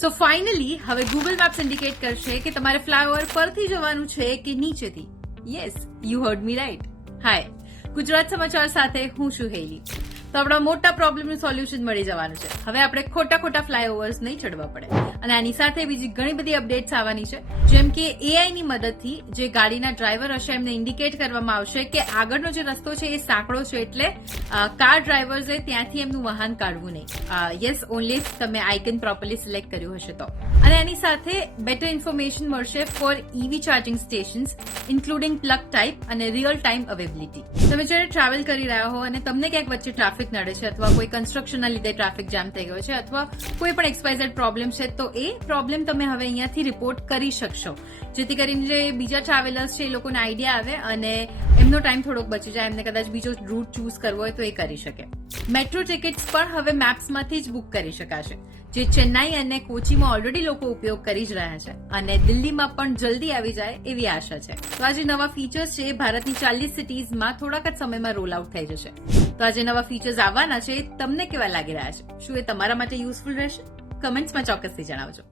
સો finally હવે Google Maps indicate કરશે કે તમારે ફ્લાયઓવર પરથી જવાનું છે કે નીચેથી. Yes, you heard me right. Hi, Gujarat Samachar સાથે હું છું હેલી. તો આપણા મોટા પ્રોબ્લેમનું સોલ્યુશન મળી જવાનું છે. હવે આપણે ખોટા ફ્લાયઓવર્સ નહીં ચડવા પડે. અને આની સાથે બીજી ઘણી બધી અપડેટ્સ આવવાની છે, જેમ કે એઆઈ ની મદદથી જે ગાડીના ડ્રાઈવર હશે એમને ઇન્ડિકેટ કરવામાં આવશે કે આગળનો જે રસ્તો છે એ સાંકડો છે, એટલે કાર ડ્રાઈવર્સે ત્યાંથી એમનું વાહન કાઢવું નહીં. યસ, ઓનલી તમે આઇકન પ્રોપરલી સિલેક્ટ કર્યું હશે તો. અને આની સાથે બેટર ઇન્ફોર્મેશન મળશે for EV charging stations, including plug type અને રિયલ ટાઈમ અવેબિલિટી. તમે જ્યારે ટ્રાવેલ કરી રહ્યા હો અને તમને ક્યાંક વચ્ચે ટ્રાફિક નડે છે, અથવા કોઈ કન્સ્ટ્રક્શનના લીધે ટ્રાફિક જામ થઈ ગયો છે, અથવા કોઈ પણ XYZ પ્રોબ્લેમ છે, તો એ પ્રોબ્લેમ તમે હવે અહીંયાથી રિપોર્ટ કરી શકશો, જેથી કરીને જે બીજા ટ્રાવેલર્સ છે એ લોકોને આઈડિયા આવે અને એમનો ટાઈમ થોડોક બચી જાય, એમને કદાચ બીજો રૂટ ચૂઝ કરવો હોય તો એ કરી શકે. મેટ્રો ટિકિટ્સ પણ હવે મેપ્સમાંથી જ બુક કરી શકાશે, જે ચેન્નાઈ અને કોચીમાં ઓલરેડી લોકો ઉપયોગ કરી જ રહ્યા છે, અને દિલ્હીમાં પણ જલ્દી આવી જાય એવી આશા છે. તો આ જે નવા ફીચર્સ છે એ ભારતની 40 સિટીઝમાં થોડાક જ સમયમાં રોલ આઉટ થઈ જશે. તો આ જે નવા ફીચર્સ આવવાના છે તમને કેવા લાગી રહ્યા છે? શું એ તમારા માટે યુઝફુલ રહેશે? કમેન્ટ્સમાં ચોક્કસથી જણાવજો.